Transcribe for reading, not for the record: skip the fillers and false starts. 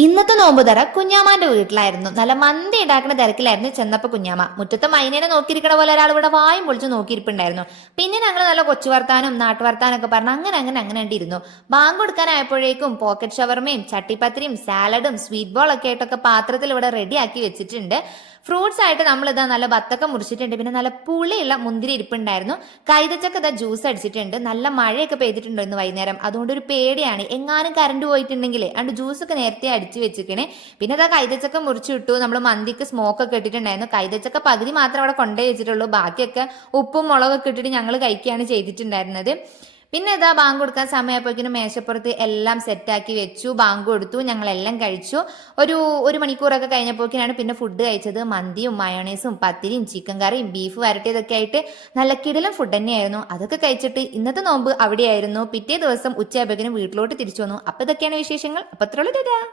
ഇന്നത്തെ നോമ്പുതറ കുഞ്ഞാമാന്റെ വീട്ടിലായിരുന്നു. നല്ല മന്തി ഉണ്ടാക്കുന്ന തിരക്കിലായിരുന്നു ചെന്നപ്പോ കുഞ്ഞാമ. മുറ്റത്തെ മൈനേനെ നോക്കിയിരിക്കണ പോലെ ഒരാൾ ഇവിടെ വായും പൊളിച്ച് നോക്കിയിരിപ്പുണ്ടായിരുന്നു. പിന്നെ ഞങ്ങൾ നല്ല കൊച്ചു വർത്താനും നാട്ടു വർത്താനും ഒക്കെ പറഞ്ഞ് അങ്ങനെ ഇരുന്നു. ബാങ്ക് കൊടുക്കാനായപ്പോഴേക്കും പോക്കറ്റ് ഷവർമയും ചട്ടിപ്പത്തിരിയും സാലഡും സ്വീറ്റ് ബോൾ ഒക്കെ ആയിട്ടൊക്കെ പാത്രത്തിൽ ഇവിടെ റെഡി ആക്കി വെച്ചിട്ടുണ്ട്. ഫ്രൂട്ട്സ് ആയിട്ട് നമ്മൾ ഇതാ നല്ല ബത്തക്ക മുറിച്ചിട്ടുണ്ട്. പിന്നെ നല്ല പുളിയുള്ള മുന്തിരി ഇരിപ്പുണ്ടായിരുന്നു. കൈതച്ചക്ക ഇതാ ജ്യൂസ് അടിച്ചിട്ടുണ്ട്. നല്ല മഴയൊക്കെ പെയ്തിട്ടുണ്ടോ ഇന്ന് വൈകുന്നേരം, അതുകൊണ്ട് ഒരു പേടിയാണ് എങ്ങാനും കറണ്ട് പോയിട്ടുണ്ടെങ്കിൽ. അതുകൊണ്ട് ജ്യൂസ് ഒക്കെ നേരത്തെ അടിച്ചു വെച്ചിക്കണേ. പിന്നെ അതാ കൈതച്ചക്ക മുറിച്ചു വിട്ടു. നമ്മൾ മന്തിക്ക് സ്മോക്ക് ഒക്കെ ഇട്ടിട്ടുണ്ടായിരുന്നു. കൈതച്ചക്ക പകുതി മാത്രം അവിടെ കൊണ്ടുപോയി വെച്ചിട്ടുള്ളൂ. ബാക്കിയൊക്കെ ഉപ്പും മുളകൊക്കെ ഇട്ടിട്ട് ഞങ്ങൾ കഴിക്കുകയാണ് ചെയ്തിട്ടുണ്ടായിരുന്നത്. പിന്നെ ഇതാ ബാങ്ക് കൊടുക്കാൻ സമയപ്പോഴേക്കും മേശപ്പുറത്ത് എല്ലാം സെറ്റാക്കി വെച്ചു. ബാങ്ക് കൊടുത്തു, ഞങ്ങളെല്ലാം കഴിച്ചു. ഒരു മണിക്കൂറൊക്കെ കഴിഞ്ഞപ്പോഴേക്കാണ് പിന്നെ ഫുഡ് കഴിച്ചത്. മന്തിയും മയോണൈസും പത്തിരിയും ചിക്കൻ കറിയും ബീഫ് വരട്ടിയതൊക്കെ ആയിട്ട് നല്ല കിടിലം ഫുഡ് തന്നെയായിരുന്നു. അതൊക്കെ കഴിച്ചിട്ട് ഇന്നത്തെ നോമ്പ് അവിടെയായിരുന്നു. പിറ്റേ ദിവസം ഉച്ചയായപ്പോഴേക്കും വീട്ടിലോട്ട് തിരിച്ചു വന്നു. അപ്പൊ ഇതൊക്കെയാണ് വിശേഷങ്ങൾ. അപ്പൊ അത്രയുള്ളൂ.